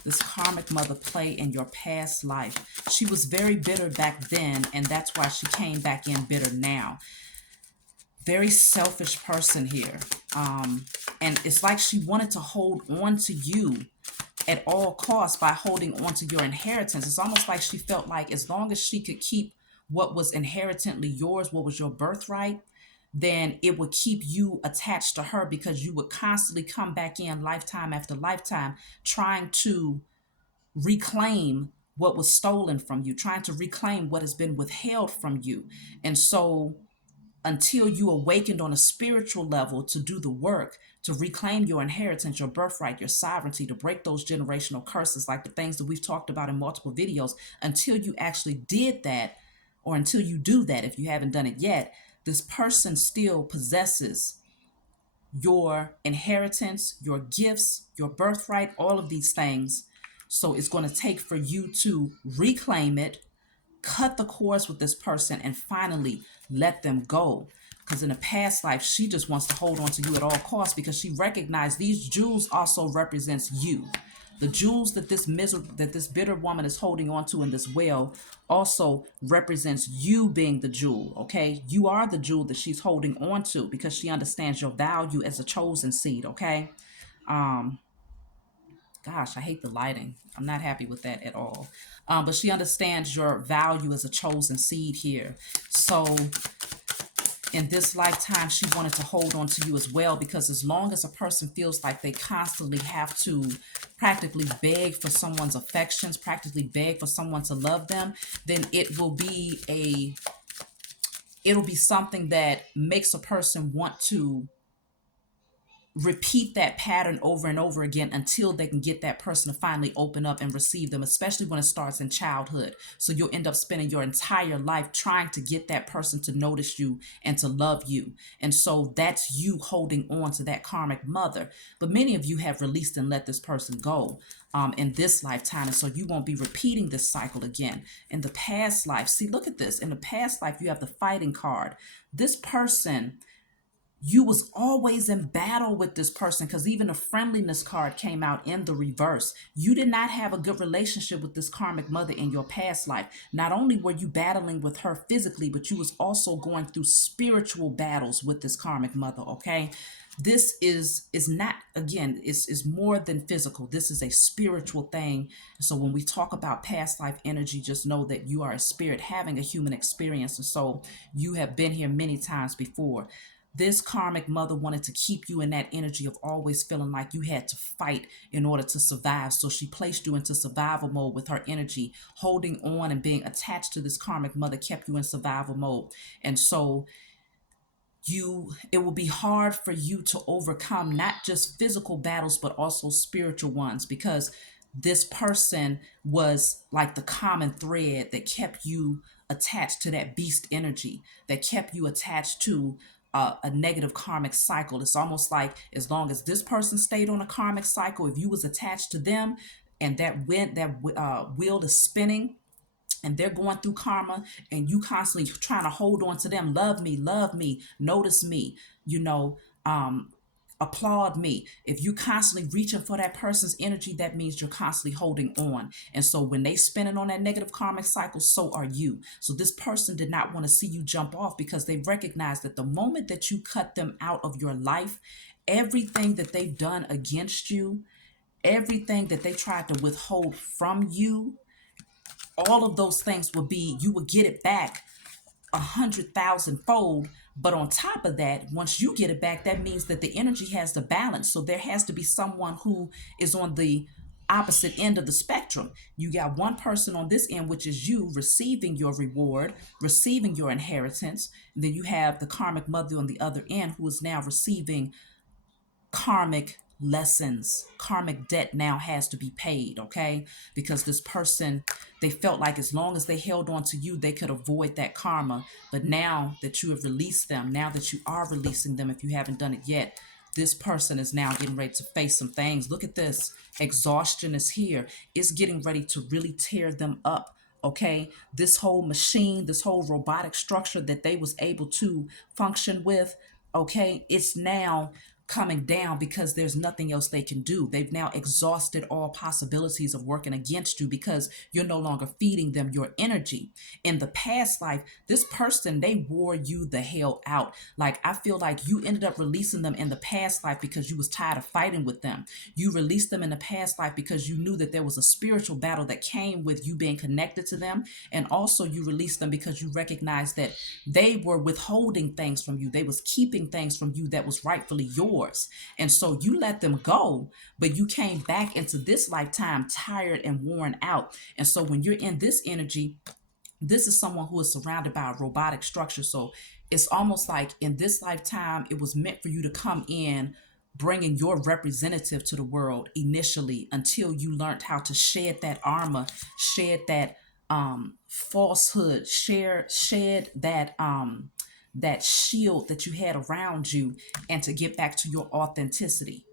this karmic mother play in your past life? She was very bitter back then, and that's why she came back in bitter now. Very selfish person here. And it's like she wanted to hold on to you at all costs by holding on to your inheritance. It's almost like she felt like as long as she could keep what was inherently yours, what was your birthright, then it would keep you attached to her, because you would constantly come back in lifetime after lifetime trying to reclaim what was stolen from you, trying to reclaim what has been withheld from you. And so until you awakened on a spiritual level to do the work, to reclaim your inheritance, your birthright, your sovereignty, to break those generational curses, like the things that we've talked about in multiple videos, until you actually did that, or until you do that, if you haven't done it yet, this person still possesses your inheritance, your gifts, your birthright, all of these things. So it's going to take for you to reclaim it, cut the cords with this person, and finally let them go. Because in a past life, she just wants to hold on to you at all costs, because she recognized these jewels also represents you. The jewels that this bitter woman is holding on to in this well also represents you being the jewel. Okay, you are the jewel that she's holding on to, because she understands your value as a chosen seed. Okay, gosh, I hate the lighting. I'm not happy with that at all. But she understands your value as a chosen seed here. So in this lifetime, she wanted to hold on to you as well, because as long as a person feels like they constantly have to practically beg for someone's affections, practically beg for someone to love them, then it'll be something that makes a person want to repeat that pattern over and over again until they can get that person to finally open up and receive them, especially when it starts in childhood. So you'll end up spending your entire life trying to get that person to notice you and to love you. And so that's you holding on to that karmic mother. But many of you have released and let this person go in this lifetime. And so you won't be repeating this cycle again. In the past life, see, look at this. In the past life, you have the fighting card. This person, you was always in battle with this person, because even the friendliness card came out in the reverse. You did not have a good relationship with this karmic mother in your past life. Not only were you battling with her physically, but you was also going through spiritual battles with this karmic mother. Okay, this is not, again, is more than physical. This is a spiritual thing. So when we talk about past life energy, just know that you are a spirit having a human experience, and so you have been here many times before. This karmic mother wanted to keep you in that energy of always feeling like you had to fight in order to survive. So she placed you into survival mode with her energy. Holding on and being attached to this karmic mother kept you in survival mode. And so it will be hard for you to overcome not just physical battles, but also spiritual ones, because this person was like the common thread that kept you attached to that beast energy, that kept you attached to a negative karmic cycle. It's almost like as long as this person stayed on a karmic cycle, if you was attached to them, and wheel is spinning, and they're going through karma, and you constantly trying to hold on to them, love me, notice me, you know, applaud me. If you constantly reaching for that person's energy, that means you're constantly holding on. And so when they spinning on that negative karmic cycle, so are you. So this person did not want to see you jump off, because they recognize that the moment that you cut them out of your life, everything that they've done against you, everything that they tried to withhold from you, all of those things you will get it back 100,000 fold. But on top of that, once you get it back, that means that the energy has to balance. So there has to be someone who is on the opposite end of the spectrum. You got one person on this end, which is you receiving your reward, receiving your inheritance. And then you have the karmic mother on the other end, who is now receiving karmic lessons. Karmic debt now has to be paid, okay? Because this person, they felt like as long as they held on to you, they could avoid that karma. But now that you have released them, now that you are releasing them, if you haven't done it yet, this person is now getting ready to face some things. Look at this. Exhaustion is here. It's getting ready to really tear them up. Okay, this whole machine, this whole robotic structure that they was able to function with, okay, it's now coming down because there's nothing else they can do. They've now exhausted all possibilities of working against you because you're no longer feeding them your energy. In the past life, this person, they wore you the hell out. Like, I feel like you ended up releasing them in the past life because you was tired of fighting with them. You released them in the past life because you knew that there was a spiritual battle that came with you being connected to them. And also you released them because you recognized that they were withholding things from you. They was keeping things from you that was rightfully yours. And so you let them go, but you came back into this lifetime tired and worn out. And so when you're in this energy, this is someone who is surrounded by a robotic structure. So it's almost like in this lifetime, it was meant for you to come in bringing your representative to the world initially until you learned how to shed that armor, shed that falsehood, shed that shield that you had around you, and to get back to your authenticity.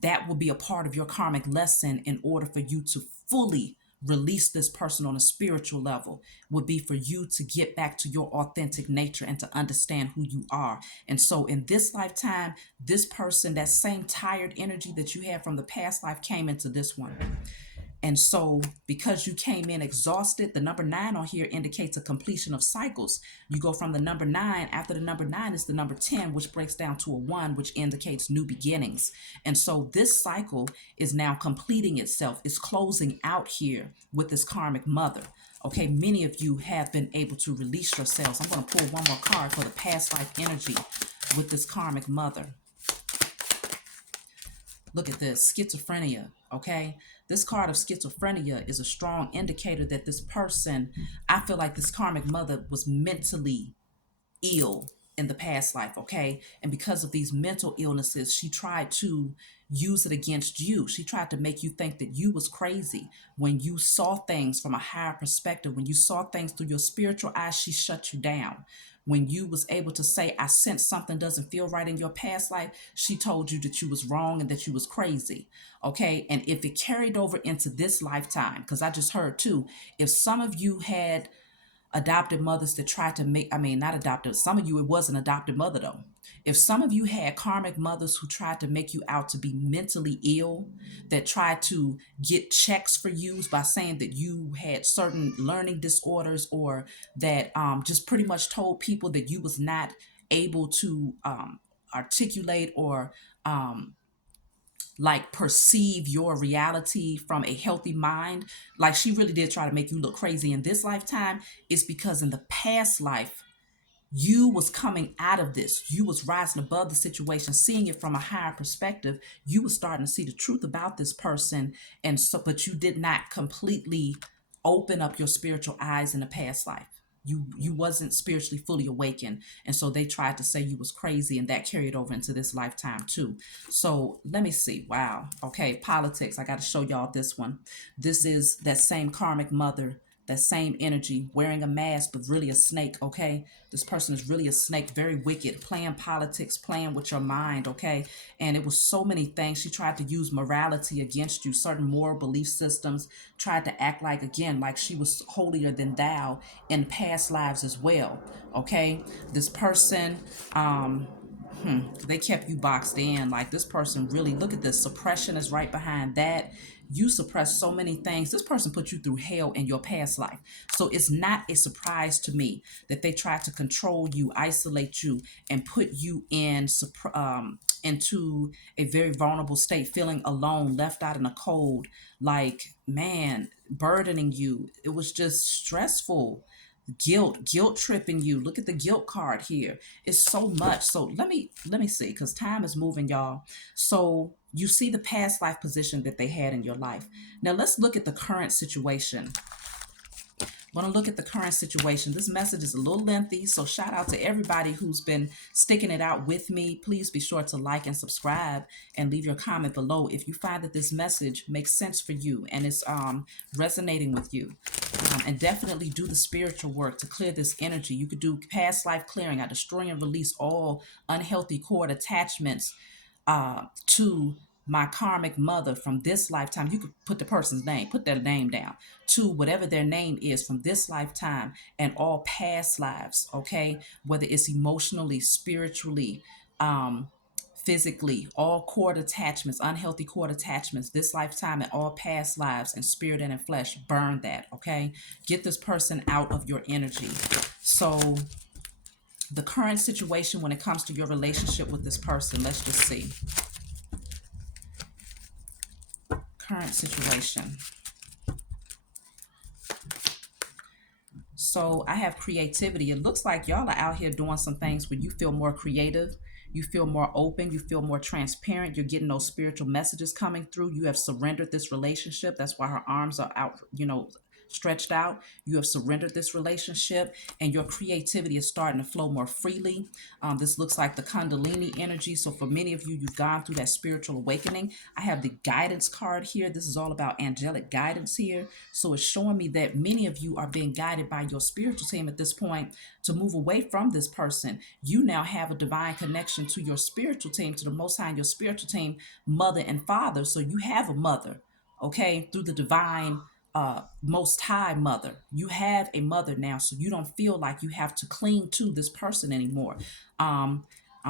That will be a part of your karmic lesson in order for you to fully release this person on a spiritual level, would be for you to get back to your authentic nature and to understand who you are. And so in this lifetime, this person, that same tired energy that you had from the past life came into this one. And so, because you came in exhausted, the number 9 on here indicates a completion of cycles. You go from the number 9, after the number 9 is the number 10, which breaks down to a 1, which indicates new beginnings. And so, this cycle is now completing itself. It's closing out here with this karmic mother. Okay, many of you have been able to release yourselves. I'm going to pull one more card for the past life energy with this karmic mother. Look at this, schizophrenia, okay? This card of schizophrenia is a strong indicator that this person, I feel like this karmic mother was mentally ill in the past life, okay? And because of these mental illnesses, she tried to use it against you. She tried to make you think that you was crazy. When you saw things from a higher perspective, when you saw things through your spiritual eyes, she shut you down. When you was able to say, I sense something doesn't feel right in your past life, she told you that you was wrong and that you was crazy. Okay. And if it carried over into this lifetime, because I just heard too, if some of you had adopted mothers that tried to make, I mean, not adopted, some of you, it was an adopted mother though. If some of you had karmic mothers who tried to make you out to be mentally ill, that tried to get checks for you by saying that you had certain learning disorders, or that just pretty much told people that you was not able to articulate or like perceive your reality from a healthy mind, like she really did try to make you look crazy in this lifetime, it's because in the past life you was coming out of this, you was rising above the situation, seeing it from a higher perspective, you was starting to see the truth about this person. And so, but you did not completely open up your spiritual eyes in the past life. You wasn't spiritually fully awakened, and so they tried to say you was crazy, and that carried over into this lifetime too. So let me see. Wow. Okay, politics. I got to show y'all this one. This is that same karmic mother, that same energy, wearing a mask but really a snake. Okay, this person is really a snake, very wicked, playing politics, playing with your mind. Okay, and it was so many things. She tried to use morality against you, certain moral belief systems, tried to act like, again, like she was holier than thou in past lives as well. Okay, this person, they kept you boxed in. Like, this person really, look at this, suppression is right behind that. You suppressed so many things. This person put you through hell in your past life. So it's not a surprise to me that they tried to control you, isolate you, and put you in into a very vulnerable state, feeling alone, left out in the cold, like, man, burdening you. It was just stressful. Guilt tripping you. Look at the guilt card here. It's so much. So let me see, because time is moving, y'all. So you see the past life position that they had in your life. Now let's look at the current situation. Want to look at the current situation. This message is a little lengthy, so shout out to everybody who's been sticking it out with me. Please be sure to like and subscribe and leave your comment below if you find that this message makes sense for you and is resonating with you. And definitely do the spiritual work to clear this energy. You could do past life clearing. I destroy and release all unhealthy cord attachments, to my karmic mother from this lifetime. You could put the person's name, put their name down, to whatever their name is from this lifetime and all past lives, okay? Whether it's emotionally, spiritually, physically, all cord attachments, unhealthy cord attachments, this lifetime and all past lives in spirit and in flesh, burn that, okay? Get this person out of your energy. So the current situation when it comes to your relationship with this person, let's just see. Current situation. So I have creativity. It looks like y'all are out here doing some things where you feel more creative, you feel more open, you feel more transparent. You're getting those spiritual messages coming through. You have surrendered this relationship. That's why her arms are out, stretched out. You have surrendered this relationship, and your creativity is starting to flow more freely. This looks like the Kundalini energy. So for many of you, you've gone through that spiritual awakening. I have the guidance card here. This is all about angelic guidance here. So it's showing me that many of you are being guided by your spiritual team at this point to move away from this person. You now have a divine connection to your spiritual team, to the Most High, and your spiritual team, mother and father. So you have a mother, okay, through the divine most high mother. You have a mother now, so you don't feel like you have to cling to this person anymore. I'm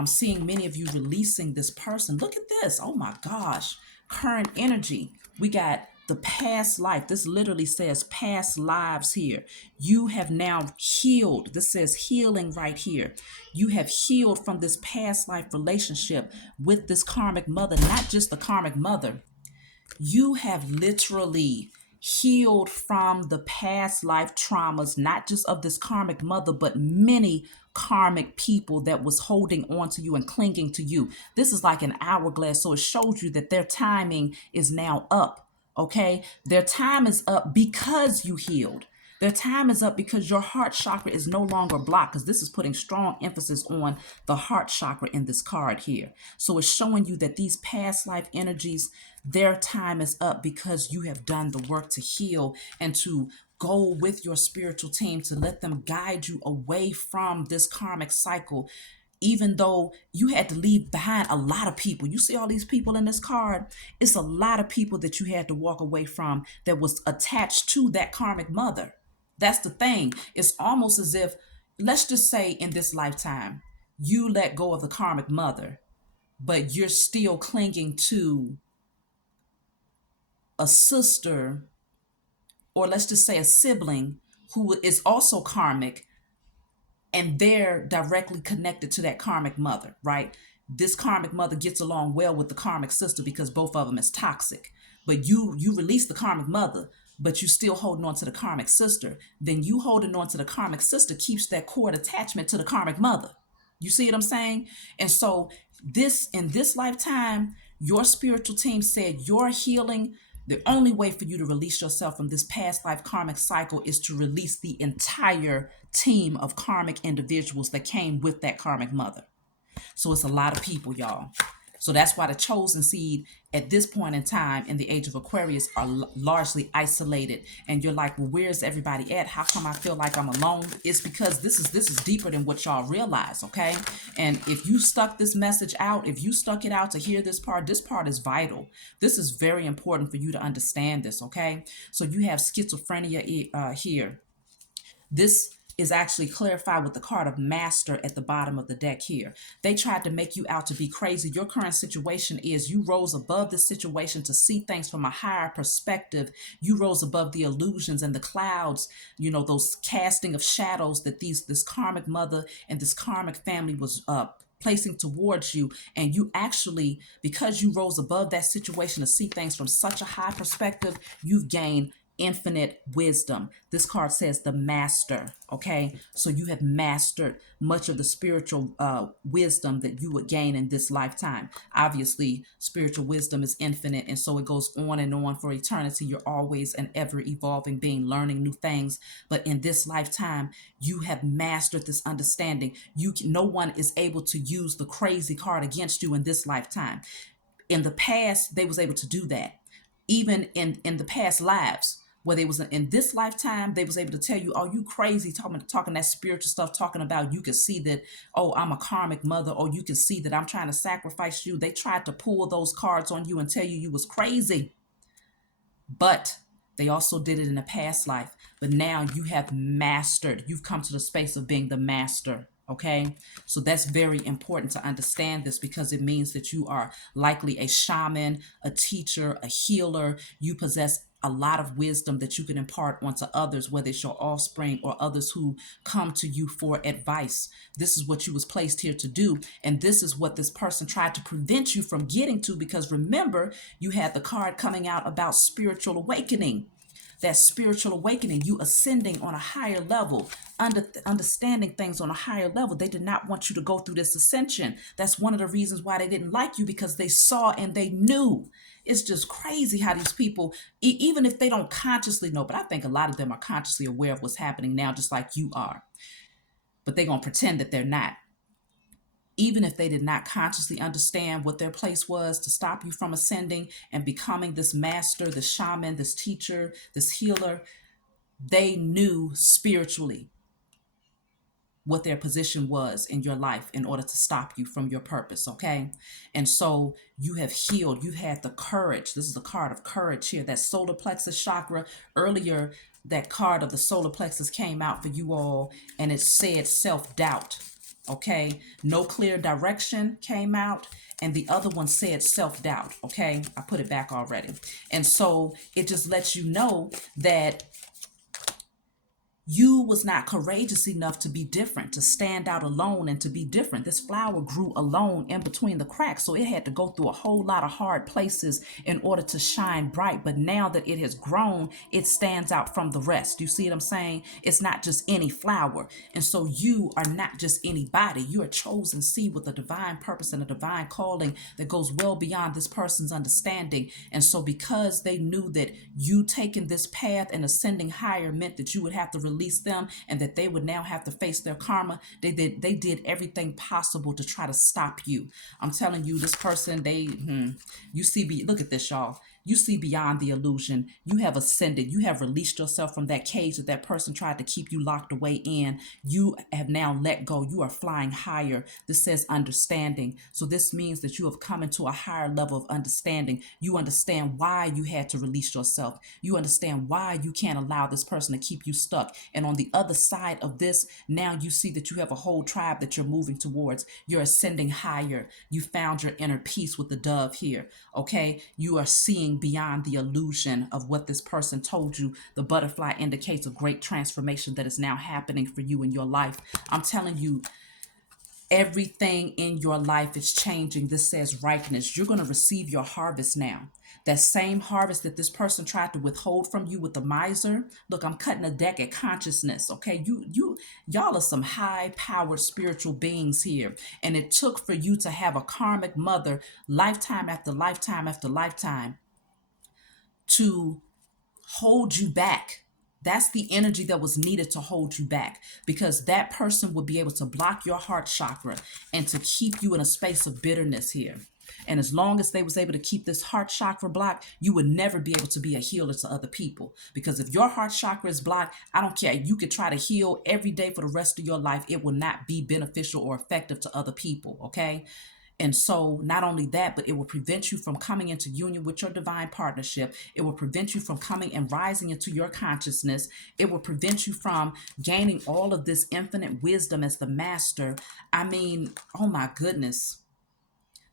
seeing many of you releasing this person. Look at this. Oh my gosh. Current energy. We got the past life. This literally says past lives here. You have now healed. This says healing right here. You have healed from this past life relationship with this karmic mother, not just the karmic mother. You have literally healed from the past life traumas, not just of this karmic mother, but many karmic people that was holding on to you and clinging to you. This is like an hourglass. So it shows you that their timing is now up. Okay. Their time is up because you healed. Their time is up because your heart chakra is no longer blocked, because this is putting strong emphasis on the heart chakra in this card here. So it's showing you that these past life energies, their time is up because you have done the work to heal and to go with your spiritual team to let them guide you away from this karmic cycle. Even though you had to leave behind a lot of people. You see all these people in this card. It's a lot of people that you had to walk away from that was attached to that karmic mother. That's the thing. It's almost as if, let's just say in this lifetime, you let go of the karmic mother, but you're still clinging to a sister, or let's just say a sibling who is also karmic, and they're directly connected to that karmic mother, right? This karmic mother gets along well with the karmic sister because both of them is toxic. But you release the karmic mother, but you still holding on to the karmic sister. Then you holding on to the karmic sister keeps that cord attachment to the karmic mother. You see what I'm saying? And so this in this lifetime, your spiritual team said your healing, the only way for you to release yourself from this past life karmic cycle is to release the entire team of karmic individuals that came with that karmic mother. So it's a lot of people, y'all. So that's why the chosen seed at this point in time in the age of Aquarius are largely isolated. And you're like, well, where's everybody at? How come I feel like I'm alone? It's because this is deeper than what y'all realize, okay? And if you stuck this message out, if you stuck it out to hear this part is vital. This is very important for you to understand this, okay? So you have schizophrenia here. This is actually clarified with the card of Master at the bottom of the deck here. They tried to make you out to be crazy. Your current situation is you rose above this situation to see things from a higher perspective. You rose above the illusions and the clouds, those casting of shadows that this karmic mother and this karmic family was placing towards you. And you actually, because you rose above that situation to see things from such a high perspective, you've gained infinite wisdom. This card says the master. Okay, so you have mastered much of the spiritual wisdom that you would gain in this lifetime. Obviously, spiritual wisdom is infinite, and so it goes on and on for eternity. You're always an ever evolving being, learning new things. But in this lifetime, you have mastered this understanding. No one is able to use the crazy card against you in this lifetime. In the past, they was able to do that. Even in the past lives, where they was in this lifetime, they was able to tell you, oh, you crazy, talking that spiritual stuff, talking about you can see that, oh, I'm a karmic mother, or you can see that I'm trying to sacrifice you. They tried to pull those cards on you and tell you was crazy. But they also did it in a past life. But now you have mastered. You've come to the space of being the master. Okay. So that's very important to understand this, because it means that you are likely a shaman, a teacher, a healer. You possess a lot of wisdom that you can impart onto others, whether it's your offspring or others who come to you for advice. This is what you was placed here to do. And this is what this person tried to prevent you from getting to, because remember, you had the card coming out about spiritual awakening. That spiritual awakening, you ascending on a higher level, understanding things on a higher level. They did not want you to go through this ascension. That's one of the reasons why they didn't like you, because they saw and they knew. It's just crazy how these people, even if they don't consciously know, but I think a lot of them are consciously aware of what's happening now, just like you are. But they're going to pretend that they're not. Even if they did not consciously understand what their place was to stop you from ascending and becoming this master, this shaman, this teacher, this healer, they knew spiritually what their position was in your life in order to stop you from your purpose, okay? And so you have healed. You had the courage. This is a card of courage here. That solar plexus chakra, earlier, that card of the solar plexus came out for you all, and it said self-doubt. Okay, no clear direction came out, and the other one said self-doubt. Okay, I put it back already. And so it just lets you know that you was not courageous enough to be different, to stand out alone and to be different. This flower grew alone in between the cracks, so it had to go through a whole lot of hard places in order to shine bright. But now that it has grown, it stands out from the rest. You see what I'm saying? It's not just any flower. And so you are not just anybody. You are chosen seed with a divine purpose and a divine calling that goes well beyond this person's understanding. And so because they knew that you taking this path and ascending higher meant that you would have to release them and that they would now have to face their karma, they did everything possible to try to stop you. I'm telling you, this person, you see, look at this, y'all. You see beyond the illusion. You have ascended. You have released yourself from that cage that that person tried to keep you locked away in. You have now let go. You are flying higher. This says understanding. So this means that you have come into a higher level of understanding. You understand why you had to release yourself. You understand why you can't allow this person to keep you stuck. And on the other side of this, now you see that you have a whole tribe that you're moving towards. You're ascending higher. You found your inner peace with the dove here. Okay? You are seeing beyond the illusion of what this person told you. The butterfly indicates a great transformation that is now happening for you in your life. I'm telling you, everything in your life is changing. This says ripeness. You're going to receive your harvest now. That same harvest that this person tried to withhold from you with the miser. Look, I'm cutting a deck at consciousness. Okay, y'all are some high-powered spiritual beings here, and it took for you to have a karmic mother, lifetime after lifetime after lifetime, to hold you back. That's the energy that was needed to hold you back, because that person would be able to block your heart chakra and to keep you in a space of bitterness here. And as long as they was able to keep this heart chakra blocked, you would never be able to be a healer to other people. Because if your heart chakra is blocked, I don't care. You could try to heal every day for the rest of your life. It will not be beneficial or effective to other people. Okay. And so not only that, but it will prevent you from coming into union with your divine partnership. It will prevent you from coming and rising into your consciousness. It will prevent you from gaining all of this infinite wisdom as the master. I mean, oh my goodness.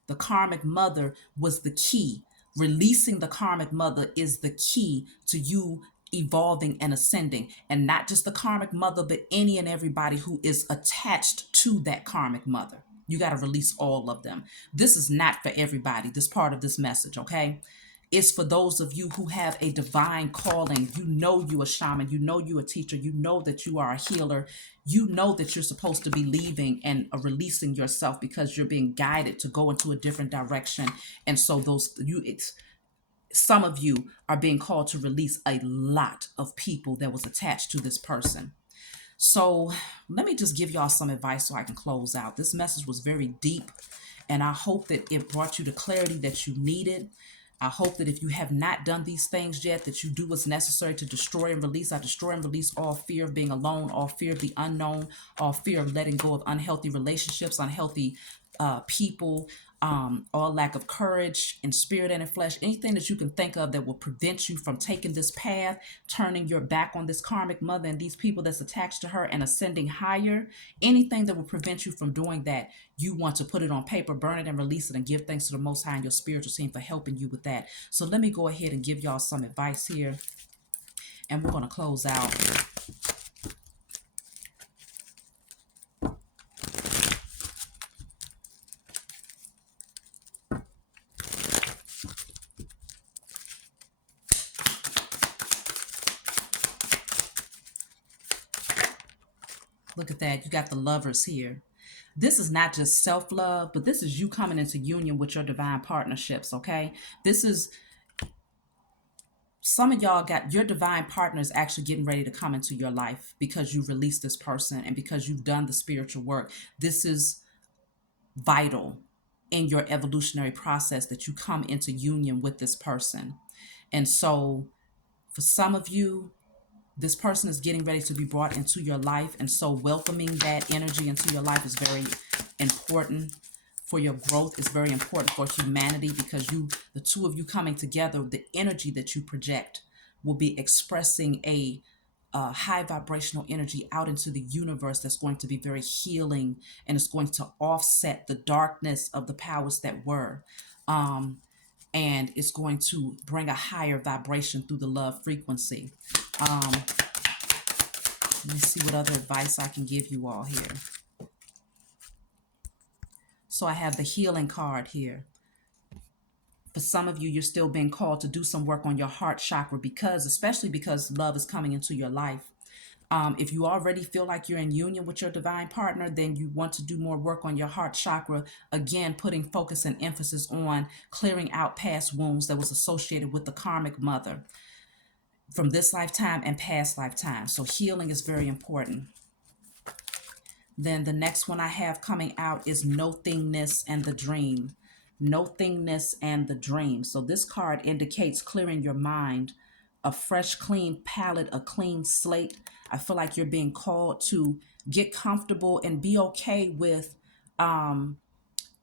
The karmic mother was the key. Releasing the karmic mother is the key to you evolving and ascending. And not just the karmic mother, but any and everybody who is attached to that karmic mother. You got to release all of them. This is not for everybody, this part of this message, okay? It's for those of you who have a divine calling. You know you a shaman. You know you a teacher. You know that you are a healer. You know that you're supposed to be leaving and releasing yourself because you're being guided to go into a different direction. And so some of you are being called to release a lot of people that was attached to this person. So let me just give y'all some advice so I can close out. This message was very deep, and I hope that it brought you the clarity that you needed. I hope that if you have not done these things yet, that you do what's necessary to destroy and release. I destroy and release all fear of being alone, all fear of the unknown, all fear of letting go of unhealthy relationships, unhealthy people, all lack of courage in spirit and in flesh, anything that you can think of that will prevent you from taking this path, turning your back on this karmic mother and these people that's attached to her and ascending higher, anything that will prevent you from doing that, you want to put it on paper, burn it and release it and give thanks to the Most High and your spiritual team for helping you with that. So let me go ahead and give y'all some advice here and we're going to close out. Look at that. You got the lovers here. This is not just self-love, but this is you coming into union with your divine partnerships, okay? This is, some of y'all got your divine partners actually getting ready to come into your life because you released this person and because you've done the spiritual work. This is vital in your evolutionary process that you come into union with this person. And so for some of you, this person is getting ready to be brought into your life, and so welcoming that energy into your life is very important for your growth. Is very important for humanity, because you, the two of you coming together, the energy that you project will be expressing a high vibrational energy out into the universe that's going to be very healing, and it's going to offset the darkness of the powers that were. And it's going to bring a higher vibration through the love frequency. Let me see what other advice I can give you all here. So I have the healing card here. For some of you, you're still being called to do some work on your heart chakra, especially because love is coming into your life. If you already feel like you're in union with your divine partner, then you want to do more work on your heart chakra. Again, putting focus and emphasis on clearing out past wounds that was associated with the karmic mother from this lifetime and past lifetime. So healing is very important. Then the next one I have coming out is Nothingness and the Dream. Nothingness and the Dream. So this card indicates clearing your mind, a fresh, clean palette, a clean slate. I feel like you're being called to get comfortable and be okay with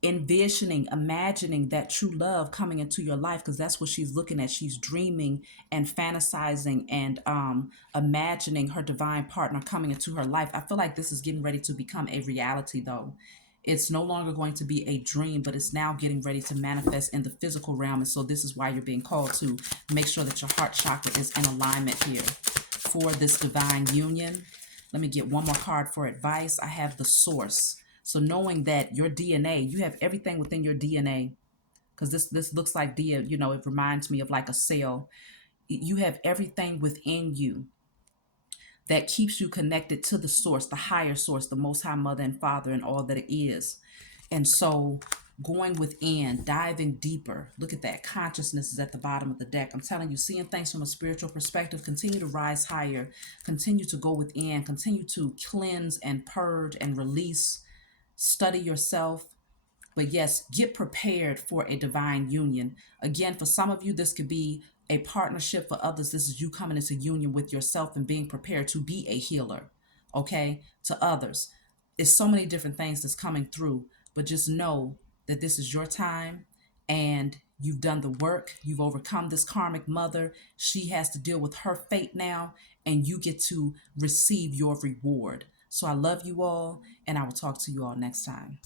envisioning, imagining that true love coming into your life, because that's what she's looking at. She's dreaming and fantasizing and imagining her divine partner coming into her life. I feel like this is getting ready to become a reality, though. It's no longer going to be a dream, but it's now getting ready to manifest in the physical realm. And so this is why you're being called to make sure that your heart chakra is in alignment here for this divine union. Let me get one more card for advice. I have the Source. So knowing that your DNA, you have everything within your DNA, because this looks like it reminds me of like a cell. You have everything within you that keeps you connected to the source, the higher source, the Most High Mother and Father, and all that it is. And so going within, diving deeper, look at that. Consciousness is at the bottom of the deck. I'm telling you, seeing things from a spiritual perspective, continue to rise higher, continue to go within, continue to cleanse and purge and release, study yourself. But yes, get prepared for a divine union. Again, for some of you, this could be a partnership. For others, this is you coming into union with yourself and being prepared to be a healer, okay? To others, it's so many different things that's coming through, but just know that this is your time and you've done the work. You've overcome this karmic mother. She has to deal with her fate now, and you get to receive your reward. So I love you all, and I will talk to you all next time.